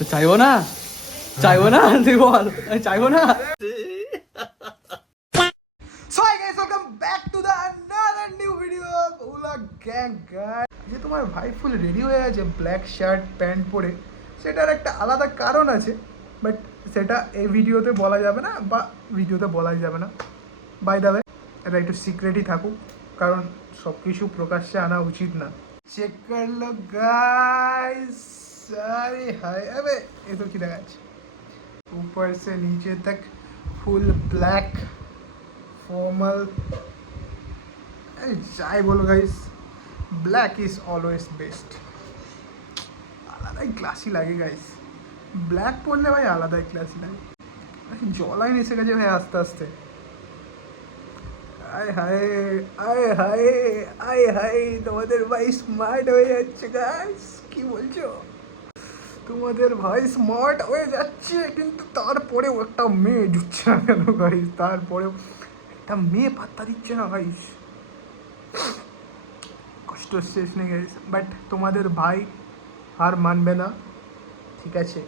তো চাইবো না, চাইবো না, তুই বল চাইবো না। So hi guys, welcome back to the another new video of Ula Gang guys. যে তোমার ভাই ফুল রেডি হয়ে আছে ব্ল্যাক শার্ট প্যান্ট পরে, সেটার একটা আলাদা কারণ আছে, বাট সেটা এই ভিডিওতে বলা যাবে না, বা ভিডিওতে বলাই যাবে না। বাই দ্য ওয়ে, এটা একটু সিক্রেটই থাকুক, কারণ সব কিছু প্রকাশ্যে আনা উচিত না। চেক কর লো গাইস, আরে হায়, अबे ये तो क्या है, ऊपर से नीचे तक फुल ब्लैक फॉर्मल। যাই বলো guys, black is always best. আলাদাই ক্লাসি লাগে গাইস, ব্ল্যাক পরলে ভাই আলাদাই ক্লাসি লাগে। জলাই এসে গেছে ভাই আস্তে আস্তে। আয় হায় আয় হায় আয় হায়, তোমাদের ভাই স্মার্ট হয়ে যাচ্ছে গাইস। কি বলছো, তোমাদের ভাই স্মার্ট হয়ে যাচ্ছে, কিন্তু তারপরেও একটা মেয়ে জুটছে না কেন গাইস? তারপরেও একটা মেয়ে পাত্তা দিচ্ছে না গাইস। কষ্ট শেষ নেই গাইস, বাট তোমাদের ভাই হার মানবে না, ঠিক আছে?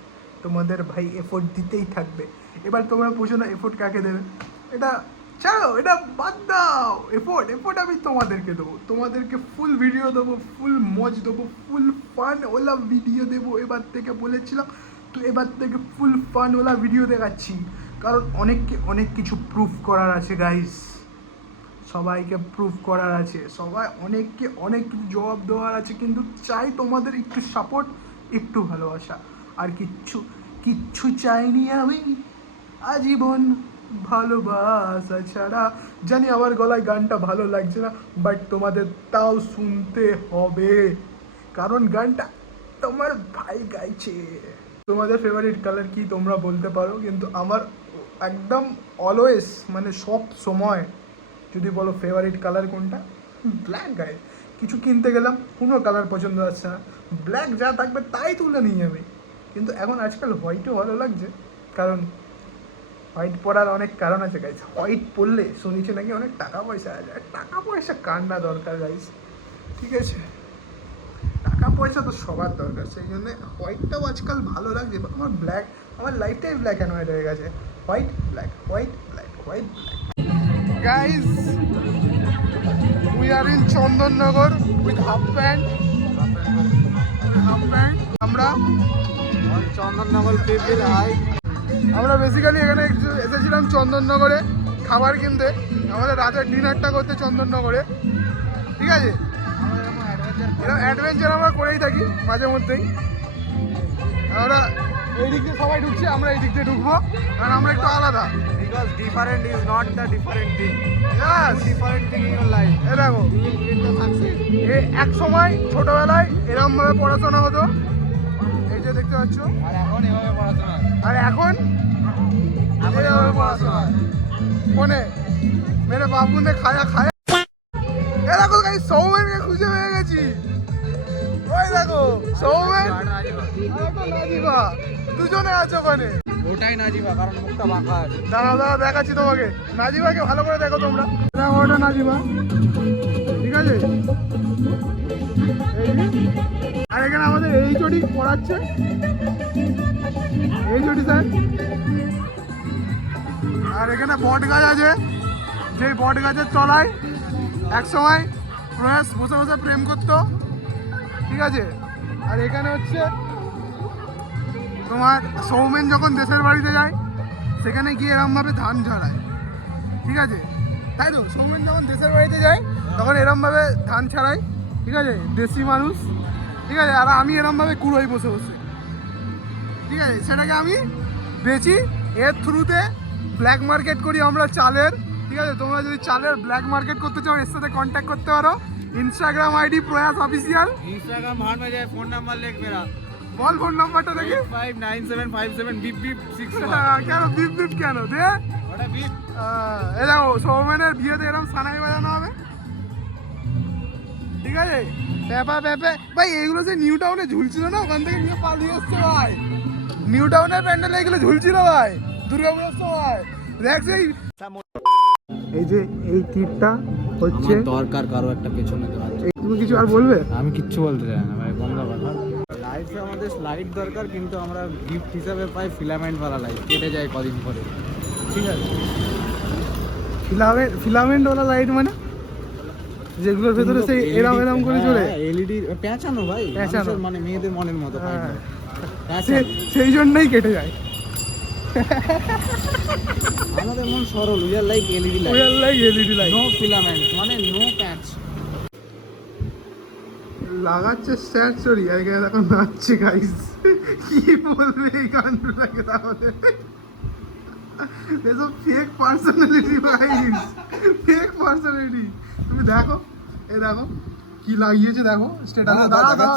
তোমাদের ভাই এফোর্ট দিতেই থাকবে। এবার তোমরা বুঝো না এফোর্ট কাকে দেবে, এটা ছাড়ো, এটা বাদ দাও। এফোর্ট আমি তোমাদেরকে দেবো, তোমাদেরকে ফুল ভিডিও দেবো, ফুল মজ দেবো, ফুল ফান ওলা ভিডিও দেবো। এবার থেকে বলেছিলাম তো, এবার থেকে ফুল ফান ওলা ভিডিও দেখাচ্ছি, কারণ অনেক কিছু প্রুফ করার আছে গাইস। সবাইকে প্রুফ করার আছে, অনেককে অনেক কিছু জবাব দেওয়ার আছে, কিন্তু চাই তোমাদের একটু সাপোর্ট, একটু ভালোবাসা। আর কিচ্ছু চাইনি আমি আজীবন, ভালোবাসা ছাড়া। জানি আমার গলায় গানটা ভালো লাগছে না, বাট তোমাদের তাও শুনতে হবে, কারণ গানটা তোমার ভাই গাইছে। তোমাদের ফেভারিট কালার কি তোমরা বলতে পারো, কিন্তু আমার একদম অলওয়েজ, মানে সব সময় যদি বলো ফেভারিট কালার কোনটা, ব্ল্যাক গায়ে। কিছু কিনতে গেলাম কোনো কালার পছন্দ আসছে না, ব্ল্যাক যা থাকবে তাই তুলে নিয়ে যাবে। কিন্তু এখন আজকাল হোয়াইটও ভালো লাগছে, কারণ হোয়াইট পরার অনেক কারণ আছে গাইস। হোয়াইট পরলে শুনেছি নাকি অনেক টাকা পয়সা আছে। টাকা পয়সা কার না দরকার গাইস, ঠিক আছে? টাকা পয়সা তো সবার দরকার, সেই জন্য হোয়াইটটাও আজকাল ভালো লাগছে। আমার লাইফটাই ব্ল্যাক অ্যান্ড হোয়াইট হয়ে গেছে। White black, white black, white black. Guys, we are in Chandannagar with half pant. আমরা চন্দননগর পেপের হাই। আমরা বেসিক্যালি এখানে এসেছিলাম চন্দননগরে খাবার কিনতে, আমাদের রাতের ডিনারটা করতে চন্দননগরে, ঠিক আছে? এরকম অ্যাডভেঞ্চার আমরা করেই থাকি মাঝে মধ্যেই। আমরা এই দিক দিয়ে সবাই ঢুকছি, আমরা এই দিক দিয়ে ঢুকবো, কারণ আমরা একটু আলাদা। Because different is not the different thing. Yes, Different thing in your life. এ দেখো, You will get the success. এক সময় ছোটবেলায় এরকম ভাবে পড়াশোনা হতো, এই যে দেখতে পাচ্ছ। আর এখন এভাবে পড়াশোনা। আর এখন এভাবে পড়াশোনা ফোনে মেরে বাবুনে খায়া। এ দেখো গাই, সৌমেনকে খুঁজে পেয়ে গেছি। ওই দেখো সৌমেন আর একটা নাজিবা, দুজনে আছে ওখানে। ওটাই নাজিবা, কারণ মুখটা বাঁকা আছে। দাঁড়াও দেখাচ্ছি তোমাকে। নাজিবাকে ভালো করে দেখো তোমরা, দেখো ওটা নাজিবা, ঠিক আছে? আর এখানে আমাদের এই চটি পড়াচ্ছে, এই চটি স্যার। আর এখানে বট গাছ আছে, সেই বট গাছের তলায় এক সময় প্রয়াস বসে বসে প্রেম করতো, ঠিক আছে? আর এখানে হচ্ছে তোমার সৌমেন যখন দেশের বাড়িতে যায়, সেখানে গিয়ে এরমভাবে ধান ঝাড়ায়, ঠিক আছে? তাই তো, সৌমেন যখন দেশের বাড়িতে যায় তখন এরমভাবে ধান ছাড়ায়, ঠিক আছে? দেশি মানুষ, ঠিক আছে? আর আমি এরমভাবে কুড়োই বসে বসে, ঠিক আছে? সেটাকে আমি বেচি, এর থ্রুতে ব্ল্যাক মার্কেট করি আমরা চালের, ঠিক আছে? তোমরা যদি চালের ব্ল্যাক মার্কেট করতে চাও, এর সাথে কন্ট্যাক্ট করতে পারো। इंस्टाग्राम आईडी प्रयास ऑफिशियल। इंस्टाग्राम हार में जाए, फोन नंबर लेख मेरा। बोल फोन नंबरটা দেখি। 59757 বিপ বিপ 61। কেন বিপ বিপ কেন দে? ওটা বিপ। এই দেখো সৌমেনের বিয়েতে এরকম সানাই বাজানো হবে, ঠিক আছে? পেপে ভাই, এইগুলো যে নিউ টাউনে ঝুলছিল না, ওখান থেকে নিয়ে পালিয়ে এসছে ভাই। নিউ টাউনের প্যান্ডেলে এগুলো ঝুলছিল ভাই দুর্গাপুরের সময়। দেখ এই যে এই তীরটা হচ্ছে দরকার কারো একটা পেছনে। তুমি কিছু আর বলবে? আমি কিচ্ছু বলতে চাই না ভাই, বন্ধ কথা। লাইফে আমাদের লাইট দরকার, কিন্তু আমরা গিফট হিসাবে পাই ফিলামেন্ট ওয়ালা লাইট, কেটে যায় কদিন পরে। ঠিক আছে, ফিলামেন্ট ওলা লাইট মানে যেগুলোর ভেতরে সেই এরম এরম করে জোরে এলইডি পেঁচানো ভাই, পেঁচানো। মানুষের মানে মেয়েদের মনের মতো হয় না। সেই জন্যই কেটে যায়। আমাদের মন সরল, we are like LED light, we are like LED light, no filament মানে নো প্যাচ। লাগাচ্ছে স্যার সরি আর এখানে এখন নাচছে গাইস। কি বলবে এই গানগুলোকে তাহলে? এসব fake personality guys, fake personality. তুমি দেখো, এই দেখো কি লাগিয়েছে, দেখো স্ট্যাটাসে।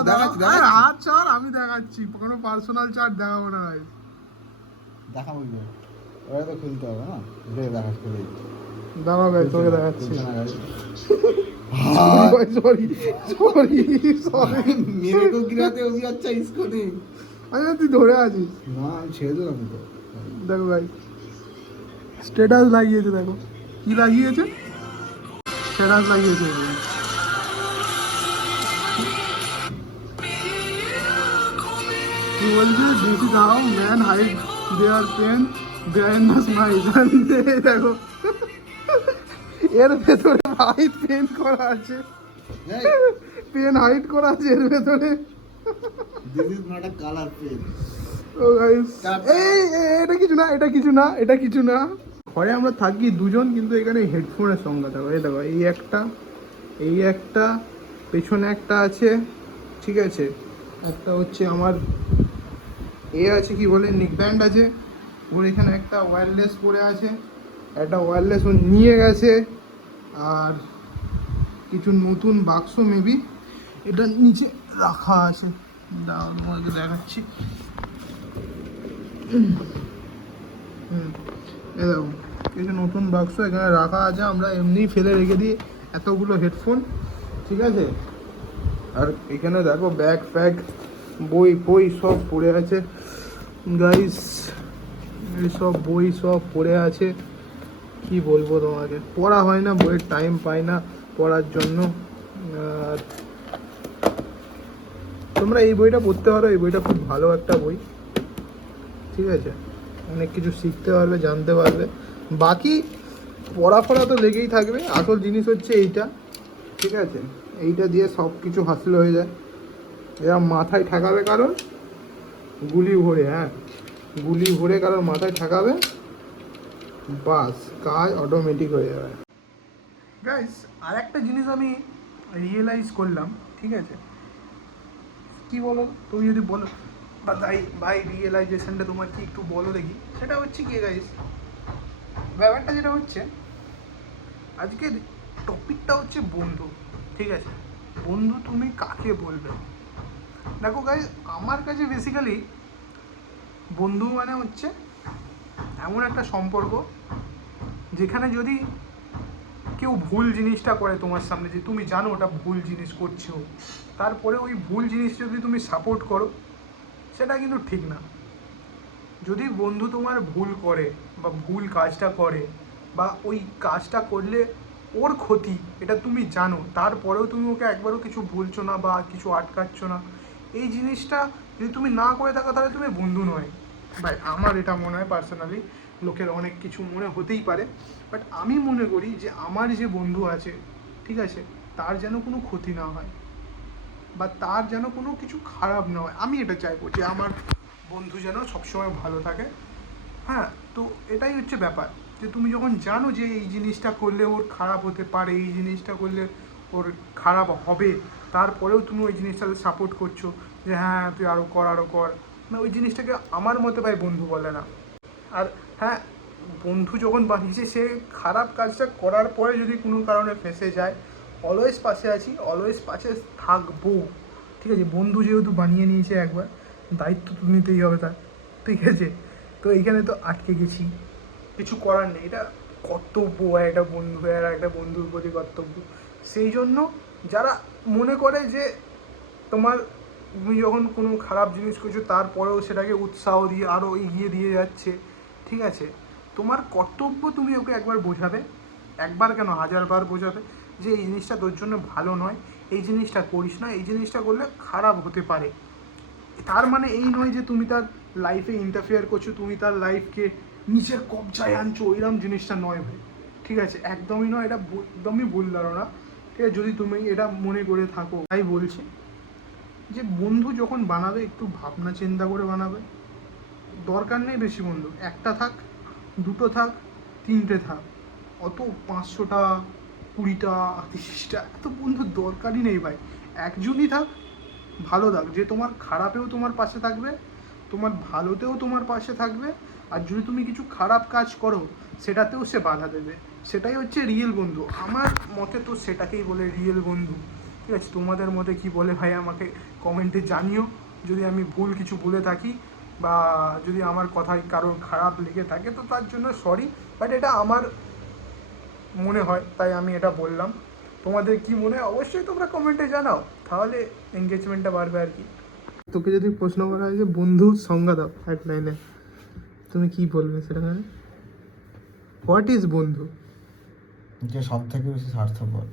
দেখাচ্ছি। হাত ছাড়, আমি দেখাচ্ছি, কোনো পার্সোনাল চার্ট দেখাবো না গাইস। দেখাবো কি ওরা তো খুলতে হবে না, দেখাচ্ছি খুলে দাঁড়াও গাইস, তোকে দেখাচ্ছি। सॉरी সরি मेरे को गिराते हो भी अच्छा इसको नहीं। আরে তুই ধরে আছিস না আমি ছেড়ে দিলাম তো। দেখো ভাই স্ট্যাটাস লাগিয়েছে, দেখো কি লাগিয়েছে, স্ট্যাটাস লাগিয়েছে। কি বলছে, this is how man hide their pain behind the smile. দেখো এর ভেতরে হাইড পেন করা আছে, পেন হাইড করা আছে এর ভেতরে। This is not a colour pen. ও গাইস, এই এটা কিছু না, এটা কিছু না, এটা কিছু না। ঘরে আমরা থাকি দুজন, কিন্তু এখানে হেডফোনের সংখ্যা থাকো। এই দেখো এই একটা পেছনে একটা আছে, ঠিক আছে। একটা হচ্ছে আমার আছে কি বলে নিক ব্যান্ড আছে, ওর এখানে একটা ওয়্যারলেস পড়ে আছে, একটা ওয়্যারলেস ও নিয়ে গেছে। আর কিছু নতুন বাক্স মেবি এটা নিচে রাখা আছে, দাও তোমাকে দেখাচ্ছি। এই দেখো কিছু নতুন বাক্স এখানে রাখা আছে, আমরা এমনিই ফেলে রেখে দিই এতগুলো হেডফোন, ঠিক আছে। আর এখানে দেখো ব্যাগ ফ্যাগ বই সব পড়ে আছে গাইস, এইসব বই সব পড়ে আছে। কি বলবো তোমাকে, পড়া হয় না, বইয়ের টাইম পাই না পড়ার জন্য। আর তোমরা এই বইটা পড়তে পারো, এই বইটা খুব ভালো একটা বই, ঠিক আছে। অনেক কিছু শিখতে পারবে, জানতে পারবে। বাকি পড়া তো লেগেই থাকবে, আসল জিনিস হচ্ছে এইটা, ঠিক আছে। এইটা দিয়ে সব কিছু হাসিল হয়ে যায়। এরা মাথায় ঠেকাবে কারণ গুলি ভরে কারোর মাথায় ঠেকাবে, বাস কাজ অটোমেটিক হয়ে যাবে। গাইস আর একটা জিনিস আমি রিয়েলাইজ করলাম, ঠিক আছে। কি বলো তুমি যদি বলো বা ভাই রিয়েলাইজেশনটা তোমার কি একটু বলো দেখি। সেটা হচ্ছে কি গাইস, ব্যাপারটা যেটা হচ্ছে আজকের টপিকটা হচ্ছে বন্ধু, ঠিক আছে। বন্ধু তুমি কাকে বলবে? দেখো গাইস, আমার কাছে বেসিক্যালি বন্ধু মানে হচ্ছে এমন একটা সম্পর্ক যেখানে যদি কেউ ভুল জিনিসটা করে তোমার সামনে, যে তুমি জানো ওটা ভুল জিনিস করছো, তারপরে ওই ভুল জিনিস যদি তুমি সাপোর্ট করো, সেটা কিন্তু ঠিক না। যদি বন্ধু তোমার ভুল করে বা ভুল কাজটা করে বা ওই কাজটা করলে ওর ক্ষতি, এটা তুমি জানো, তারপরেও তুমি ওকে একবারও কিছু বলছো না বা কিছু আটকাচ্ছ না, এই জিনিসটা যদি তুমি না করে থাকো তাহলে তুমি বন্ধু নয় ভাই। আমার এটা মনে হয় পার্সোনালি, লোকের অনেক কিছু মনে হতেই পারে, বাট আমি মনে করি যে আমার যে বন্ধু আছে, ঠিক আছে, তার যেন কোনো ক্ষতি না হয় বা তার যেন কোনো কিছু খারাপ না হয়। আমি এটা চাইবো যে আমার বন্ধু যেন সবসময় ভালো থাকে। হ্যাঁ, তো এটাই হচ্ছে ব্যাপার, যে তুমি যখন জানো যে এই জিনিসটা করলে ওর খারাপ হতে পারে, এই জিনিসটা করলে ওর খারাপ হবে, তারপরেও তুমি ওই জিনিসটাকে সাপোর্ট করছো যে হ্যাঁ তুই আরও কর, না ওই জিনিসটাকে আমার মতে ভাই বন্ধু বলে না। আর হ্যাঁ, বন্ধু যখন বানিয়েছে, সে খারাপ কাজটা করার পরে যদি কোনো কারণে ফেঁসে যায়, অলওয়েজ পাশে আছি, অলওয়েজ পাশে থাকবো, ঠিক আছে। বন্ধু যেহেতু বানিয়ে নিয়েছে একবার, দায়িত্ব তো নিতেই হবে তার, ঠিক আছে। তো এইখানে তো আটকে গেছি, কিছু করার নেই, এটা কর্তব্য, একটা বন্ধু আর একটা বন্ধুর প্রতি কর্তব্য। সেই জন্য যারা মনে করে যে তুমি যখন কোনো খারাপ জিনিস করছো তারপরেও সেটাকে উৎসাহ দিয়ে আরও এগিয়ে দিয়ে যাচ্ছে, ঠিক আছে, তোমার কর্তব্য তুমি ওকে একবার বোঝাবে, একবার কেন 1000বার বোঝাবে যে এই জিনিসটা তোর জন্য ভালো নয়, এই জিনিসটা করিস না, এই জিনিসটা করলে খারাপ হতে পারে, তার মানে এই নয় যে তুমি তার লাইফে ইন্টারফেয়ার করছো, তুমি তার লাইফকে নিজের কবজায় আনছো, ওইরকম জিনিসটা নয় ভাই, ঠিক আছে? একদমই নয়, এটা একদমই ভুল ধারণা, ঠিক আছে? যদি তুমি এটা মনে করে থাকো, তাই বলছি যে বন্ধু যখন বানাবে একটু ভাবনা চিন্তা করে বানাবে। দরকার নেই বেশি বন্ধু, একটা থাক, দুটো থাক, তিনটে থাক, অত 500টা 20টা 30টা এত বন্ধুর দরকারই নেই ভাই। একজনই থাক, ভালো থাক, যে তোমার খারাপেও তোমার পাশে থাকবে, তোমার ভালোতেও তোমার পাশে থাকবে, আর যদি তুমি কিছু খারাপ কাজ করো সেটাতেও সে বাধা দেবে। সেটাই হচ্ছে রিয়েল বন্ধু, আমার মতে তো সেটাকেই বলে রিয়েল বন্ধু, ঠিক আছে? তোমাদের মতে কি বলে ভাই আমাকে কমেন্টে জানিও। যদি আমি ভুল কিছু বলে থাকি বা যদি আমার কথায় কারোর খারাপ লেগে থাকে তো তার জন্য সরি, বাট এটা আমার মনে হয় তাই আমি এটা বললাম। তোমাদের কি মনে হয় অবশ্যই তোমরা কমেন্টে জানাও, তাহলে এঙ্গেজমেন্টটা বাড়বে আর কি। তোকে যদি প্রশ্ন করা হয় যে বন্ধুর সংজ্ঞা দাও এক লাইনে, তুমি কি বলবে সেটা? হোয়াট ইজ বন্ধু? যে সব থেকে বেশি স্বার্থপর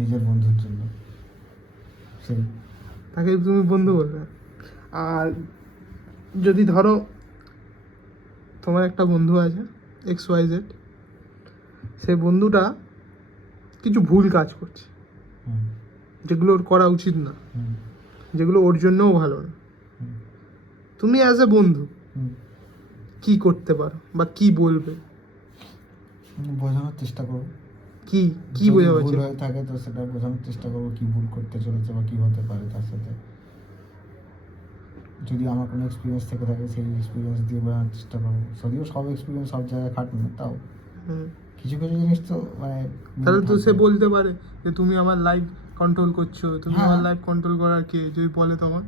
নিজের বন্ধুর জন্য, সেই তাকে তুমি বন্ধু বলবে। আর যদি ধরো তোমার একটা বন্ধু আছে XYZ, সেই বন্ধুটা কিছু ভুল কাজ করছে, হুম, যেগুলো ওর করা উচিত না, হুম, যেগুলো ওর জন্যও ভালো না, হুম, তুমি অ্যাজ এ বন্ধু হুম। কি করতে পারো বা কি বলবে? বোঝানোর চেষ্টা করবো, কি কি যদি বোঝাবো? ভুল হয়ে থাকে তো সেটা বোঝানোর চেষ্টা করবো, কি ভুল করতে চলেছে বা কি হতে পারে তার সাথে। যদি আমার কোনো এক্সপিরিয়েন্স থেকে থাকে সেই এক্সপিরিয়েন্স দিয়ে বোঝানোর চেষ্টা করবো। যদিও সব এক্সপিরিয়েন্স সব জায়গায় খাটবে না, তাও কিছু কিছু জিনিস তো মানে তাহলে তো সে থাকবে। বলতে পারে যে তুমি আমার লাইফ কন্ট্রোল করছো, তুমি হ্যাঁ। আমার লাইফ কন্ট্রোল করার কে? যদি বলে তোমার,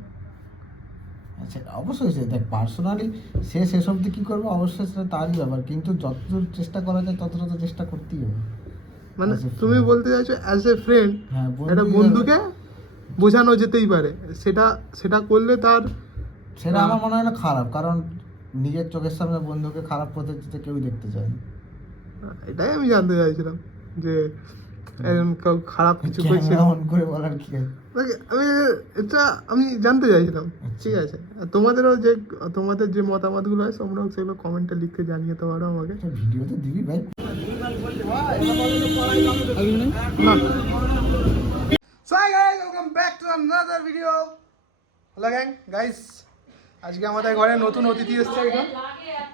আচ্ছা অবশ্যই সে দেখ পার্সোনালি সে সেসব দিয়ে কী করবে অবশ্যই সেটা তারই ব্যাপার, কিন্তু যতদূর চেষ্টা করা যায় ততটা তো চেষ্টা করতেই হবে। মানে As a তুমি friend. বলতে চাইছো অ্যাজ এ ফ্রেন্ড হ্যাঁ, একটা বন্ধুকে বোঝানো যেতেই পারে, সেটা সেটা করলে তার সেটা আমার মনে হয় না খারাপ, কারণ নিজের চোখের সামনে বন্ধুকে খারাপ পথে যেতে কেউই দেখতে চায় না। এটাই আমি জানতে চাইছিলাম যে এরকম কেউ খারাপ কিছু করছে। ক্যামেরা অন করে বলার কি আছে? আমি এটা আমি জানতে চাইছিলাম, ঠিক আছে? আর তোমাদেরও যে তোমাদের যে মতামতগুলো হয় তোমরাও সেগুলো কমেন্টে লিখে জানিয়ে দিতে পারো আমাকে। একটা ভিডিও তো দিবি ভাই। না। So hi guys, welcome back to another video. Hello gang, guys. আজকে আমাদের ঘরে নতুন অতিথি এসেছে এখন।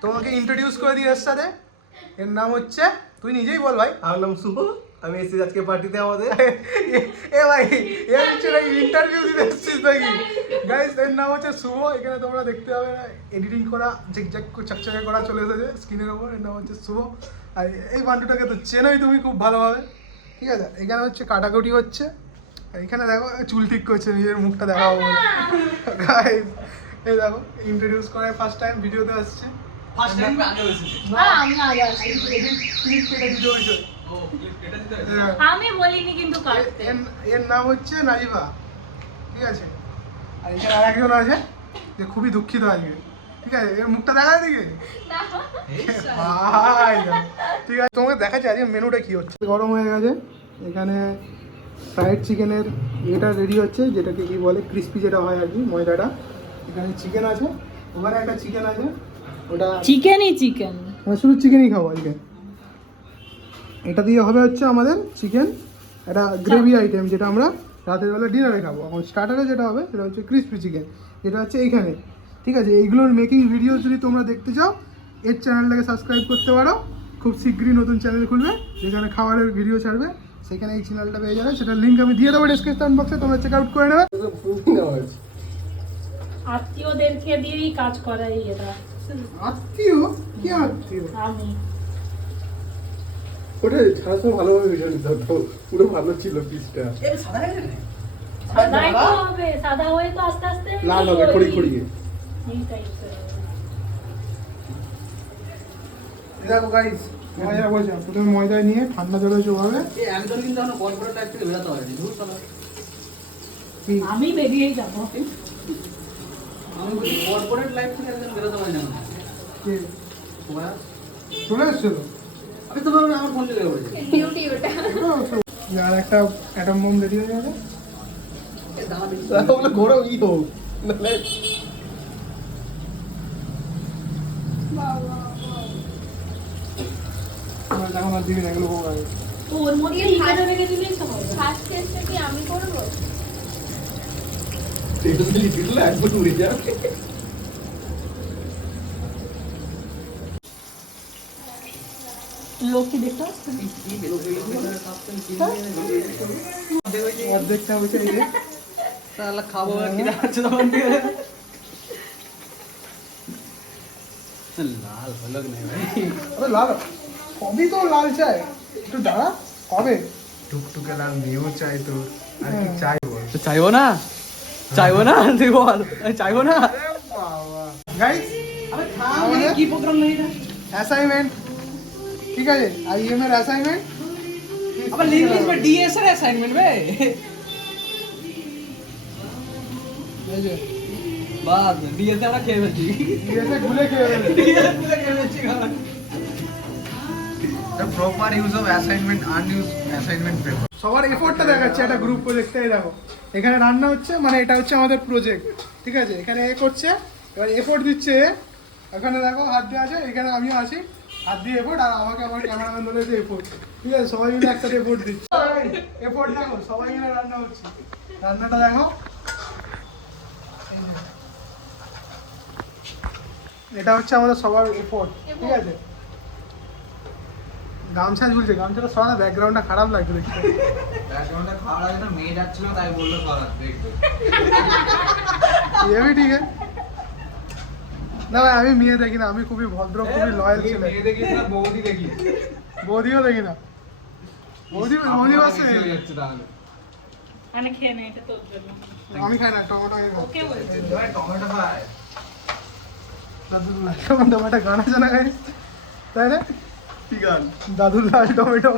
তোমাকে ইন্ট্রোডিউস করে দিয়ে এসছে সাথে। এর নাম হচ্ছে, তুই নিজেই বল ভাই। আমার নাম শুভ, আমি এসেছি আজকে পার্টিতে আমাদের। এ ভাই, এর হচ্ছে ইন্টারভিউ দিতে এসেছিস নাকি? গাইস, এর নাম হচ্ছে শুভ। এখানে তোমরা দেখতে হবে না, এডিটিং করা ঝিকঝাক চকচকে করা চলে এসেছে স্ক্রিনের ওপর। এর নাম হচ্ছে শুভ। আর এই বান্ডুটাকে তো চেনোই তুমি খুব ভালোভাবে, ঠিক আছে? এখানে হচ্ছে কাটাকুটি হচ্ছে, আর এখানে দেখো চুল ঠিক করছে, নিজের মুখটা দেখাবো বলে। গাইস এই দেখো, ইন্ট্রোডিউস করে ফার্স্ট টাইম ভিডিওতে আসছে। ফার্স্ট টাইম আগে এসেছি। আমি আগে আসি। ক্লিপ কেটে দিতে হয়েছে। ও ক্লিপ কেটে দিতে আমি বলিনি কিন্তু কাটতে। এর নাম হচ্ছে নাইবা, ঠিক আছে? আর এখানে আর একজন আছে যে খুবই দুঃখিত আজকে, ঠিক আছে? এর মুখটা দেখা দিকে ভাই, ঠিক আছে? তোমাকে দেখাচ্ছি আজকে মেনুটা কি হচ্ছে। গরম হয়ে গেছে, এখানে ফ্রাইড চিকেনের এটা রেডি হচ্ছে, যেটাকে কি বলে ক্রিস্পি যেটা হয় আর কি, ময়দাটা। এখানে চিকেন আছে, ওখানে একটা চিকেন আছে, ওটা চিকেনই চিকেন। আমরা শুধু চিকেনই খাবো আজকে। এটা দিয়ে হবে হচ্ছে আমাদের চিকেন, এটা গ্রেভি আইটেম যেটা আমরা রাতের বেলা ডিনারে খাবো। এখন স্টার্টারে যেটা হবে সেটা হচ্ছে ক্রিসপি চিকেন, যেটা হচ্ছে এইখানে, ঠিক আছে? এইগুলোর মেকিং ভিডিও যদি তোমরা দেখতে চাও এর চ্যানেলটাকে সাবস্ক্রাইব করতে পারো। খুব শীঘ্রই নতুন চ্যানেল খুলবে যেখানে খাবারের ভিডিও ছাড়বে, সেখানে এই চ্যানেলটা পেয়ে যাবে। সেটার লিঙ্ক আমি দিয়ে দেবো ডিসক্রিপশন বক্সে, তোমরা চেক আউট করে নেবে। আত্মীয়দেরকে দিয়েই কাজ করাই এটা। আত্মীয়? কি আত্মীয়? আমি ওটা ছাড়া ভালোভাবে ভিডিও নিতে হতো, পুরো ভালো ছিল পিসটা। সাদাই তো হবে, সাদা হয়ে তো আস্তে আস্তে লাল হবে খড়ি খড়িয়ে। এই টাইপের হবে। দেখো গাইস, ময়দা বলছে প্রথমে ময়দা নিয়ে ঠান্ডা জলে চোবাবে। একজন কিন্তু আমরা কর্পোরেট লাইফ থেকে বেরোতে পারিনি, দূর চলো। আমি বেরিয়েই যাবো। আমি বলি কর্পোরেট লাইফ থেকে একজন বেরোতে পারি না। কে তোমরা চলে এসছিল? আমি তো ভাবলাম আমার ফোন থেকে বলেছি। আর একটা অ্যাটম বোম রেডি হয়ে যাবে। তাহলে ঘোরাও ই হোক, নাহলে এখন আর দিবি না এগুলো হোক আগে। তো ওর মধ্যে ইকাটা রেখে দিলেই তো হবে। ফার্স্ট টেস্টটা কি আমি করবো? এটা তো লিখলে একবার উড়ে যাবে। লোককে দেখতে পাচ্ছ? অর্ধেকটা হয়েছে এই যে। তাহলে খাবো আর কি দেখাচ্ছে তখন থেকে লাল হলো না ভাই আরে লাল কবি তো লাল চাই একটু দাঁড়া কবে টুকটুকে লাল মেয়েও চাই তো আর কি চাই বল। তো চাইবো না তুই বল চাইবো না গাইস কি প্রোগ্রাম নেই না অ্যাসাইনমেন্ট ঠিক আছে আইএম এর অ্যাসাইনমেন্ট আবার লিঙ্ক লিখবে ডিএস এর অ্যাসাইনমেন্ট বে এই যে বাস ডিএস আমরা খেয়ে ফেলছি এসে ভুলে খেয়ে গেলে ডিএস পুরো খেয়ে ফেলছি খাবার The proper use of assignment, unused assignment paper. সবার এফোর্টটা দেখাচ্ছে একটা গ্রুপ প্রজেক্টটাই দেখো এখানে রান্না হচ্ছে মানে এটা হচ্ছে আমাদের প্রজেক্ট ঠিক আছে এখানে এ করছে এবার এফোর্ট দিচ্ছে এ। এখানে দেখো হাত দিয়ে আছে এখানে আমিও আছি হাত দিয়ে এফোর্ট আর আমাকে আমার ক্যামেরাম্যান ধরেছে এফোর্ট ঠিক আছে সবাই মিলে একসাথে এফোর্ট দিচ্ছে এফোর্ট দেখো সবাই মিলে রান্না হচ্ছে রান্নাটা দেখো এটা হচ্ছে আমাদের সবার এফোর্ট ঠিক আছে গামছা ঝুলছে গামছাটা সরা ব্যাকগ্রাউন্ডটা খারাপ লাগছে দেখতে ব্যাকগ্রাউন্ডে খাওয়া লাগে না মেয়ে যাচ্ছিল তাই বললো সরা দেখবে ये भी ठीक है না ভাই আমি মেয়ে দেখি না আমি খুবই ভদ্র খুবই লয়াল ছেলে মেয়ে দেখি না বৌদি দেখি বৌদিও দেখি না বৌদি বাসে যাচ্ছে তাহলে মানে খেয়ে নে এটা তোর জন্য। আমি খাই না টমেটো খাই ওকে বলছি। ভাই টমেটো খায় দাদুর লাল টমেটো একটা গান আছে না গাইস তাই না কি গান দাদুর লাল টমেটো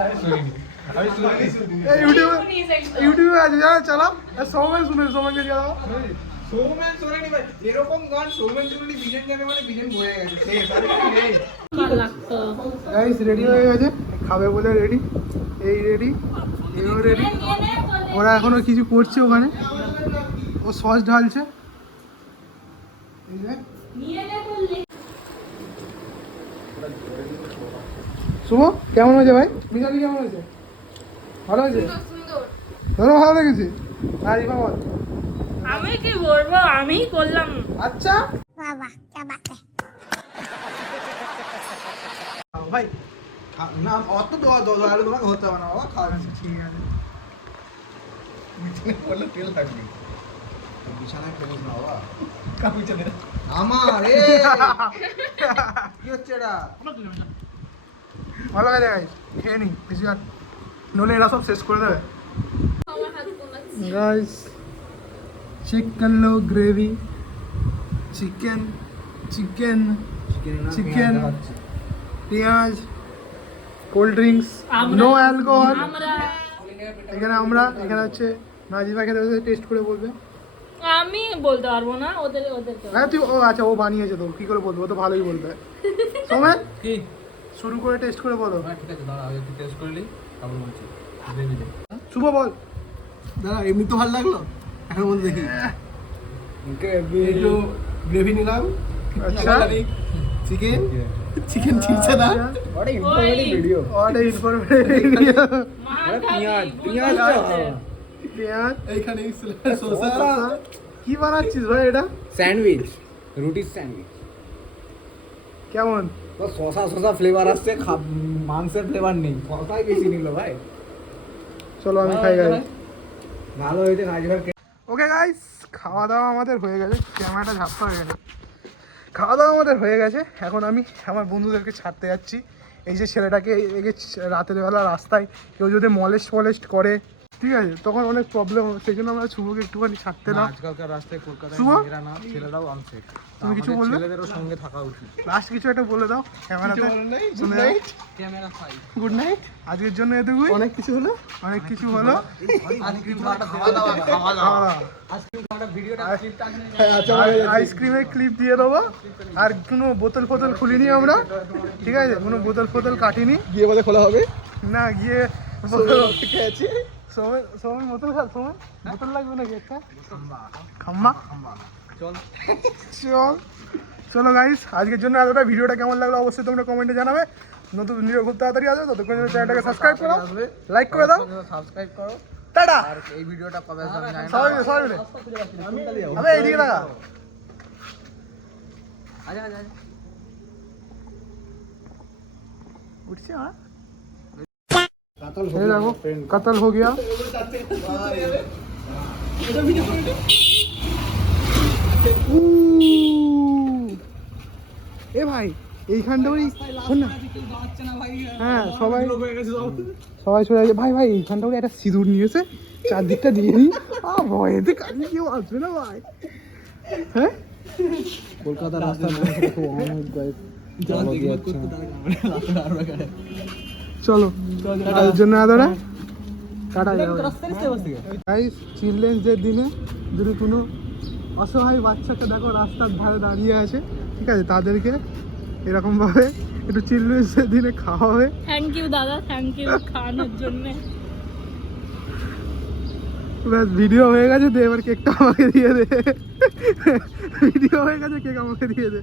আমি শুনি এই ইউটিউবে Please, একদম। ইউটিউবে আছে যা চালাও সবাই শুনে সবাইকে চালাও সৌমেন সোরেনি ভাই এরকম গান সৌমেন সোরেনি বিজেন জানে মানে বিজেন হয়ে গেছে শেষ আর কিছু নেই ভালো লাগতো। গাইস রেডি হয়ে গেছে খাবে বলে রেডি এই রেডি এও রেডি নিয়ে নে বলে। ওরা এখনো কিছু করছে ওখানে ও সস ঢালছে এই যে নিয়ে নে বললি। শুভ কেমন হয়েছে ভাই বিরিয়ানি কেমন হয়েছে ভালো হয়েছে সুন্দর ধরো ভালো লেগেছে আর ইমা বল আমি কি বলবো আমিই করলাম। আচ্ছা ভাই না অত আলু তোমাকে হতে হবে না বাবা খাওয়া ঠিক আছে বিছানায় পড়লে তেল থাকবে বিছানায় ফেলিস না বাবা কার পিছনে আমার কি হচ্ছে এটা ভালো হয়েছে ভাই খেয়ে নি বেশি আর নলে এরা সব শেষ করে দেবে আমার হাত কমাচ্ছে গাইস চেক कर लो গ্রেভি চিকেন চিকেন চিকেন পেঁয়াজ কোল্ড ড্রিঙ্কস আমরা- নো অ্যালকোহল আমরা এখানে হচ্ছে নাজিবা খেতে টেস্ট করে বলবে আমি বলতে পারবো না ওদেরকে। হ্যাঁ তুই ও আচ্ছা ও বানিয়েছে তো কি করে বলবো ও তো ভালোই বলবে সোমেন কি শুরু করে টেস্ট করে বলো ঠিক আছে দাঁড়া একটু টেস্ট করে নিই তারপর বলছি শুভ বল দাদা এমনি তো ভালো লাগলো এখন মধ্যে দেখি একটু গ্রেভি নিলাম আচ্ছা চিকেন চিকেন ঠিকছে না ওই অর্ডার ইনফরমেটিভ ভিডিও পেঁয়াজ পেঁয়াজ এইখানে শসা কি বানাচ্ছিস ভাই এটা স্যান্ডউইচ রুটির স্যান্ডউইচ কেমন তো শসা ফ্লেভার আসছে মাংসের ফ্লেভার নেই শসাই বেশি নিল ভাই চলো আমি খাই গাইস ভালো হয়েছে নাজিবার ওকে গাইস খাওয়া দাওয়া আমাদের হয়ে গেছে ক্যামেরাটা ঝাপটা হয়ে গেছে খাওয়া দাওয়া আমাদের হয়ে গেছে এখন আমি আমার বন্ধুদেরকে ছাড়তে যাচ্ছি এই যে ছেলেটাকে একে রাতের বেলা রাস্তায় কেউ যদি মলেস্ট করে ঠিক আছে তখন অনেক প্রবলেম হবে সেই জন্য আমরা শুভকে একটুখানি ছাড়তে না আজকালকার রাস্তায় কলকাতায় শুভ? মেয়েরা না ছেলেরাও আনসেট তুমি কিছু বলবে? ছেলেদেরও সঙ্গে থাকা উচিত লাস্ট কিছু একটা বলে দাও ক্যামেরাতে ক্যামেরা ফাইল গুড নাইট আজকের জন্য এটুকুই অনেক কিছু হলো অনেক কিছু হলো খাওয়া দাওয়া ভিডিওটা আইসক্রিমের ক্লিপ দিয়ে দেবো আর কোনো বোতল ফোতল খুলিনি আমরা ঠিক আছে কোনো বোতল ফোতল কাটিনি গিয়ে বলে খোলা হবে না গিয়ে আছে সময় সময় বোতল খা সময় বোতল লাগবে নাকি একটা খাম্বা চল চল চলো গাইস, আজকের জন্য এতটা। ভিডিওটা কেমন লাগলো অবশ্যই তোমরা কমেন্টে জানাবে। নতুন ভিডিও খুব তাড়াতাড়ি আসবে, ততক্ষণ জন্য চ্যানেলটাকে সাবস্ক্রাইব করো, লাইক করে দাও, সাবস্ক্রাইব করো। টাটা। আর এই ভিডিওটা কবে আসবে আমি জানি না। সবাই মিলে সবাই মিলে আবে এইদিকে টাকা আচ্ছা আচ্ছা उठছে हाँ ये देखो कत्ल हो गया। এ ভাই এইখানটা ওই শোন না, হ্যাঁ সবাই সবাই চলে যাচ্ছে। ভাই ভাই এইখানটা ওই একটা সিঁদুর নিয়েছে, চারদিকটা দিয়ে দিই। ভয়েতে কাজে কেউ আসবে না ভাই। হ্যাঁ কলকাতার রাস্তার খুব অনেক চলো তার জন্য আদারা টাটা। গাইস চিলড্রেন্স ডের দিনে যদি কোনো অসহায় বাচ্চাকে দেখো রাস্তার ধারে দাঁড়িয়ে আছে, ঠিক আছে, তাদেরকে এরকমভাবে একটু চিলড্রেন্স ডের দিনে খাওয়া হবে। থ্যাংক ইউ দাদা, থ্যাংক ইউ খাওয়ানোর জন্য। ব্যাস ভিডিও হয়ে গেছে, দে এবার কেকটা আমাকে দিয়ে দে। ভিডিও হয়ে গেছে, কেক আমাকে দিয়ে দে।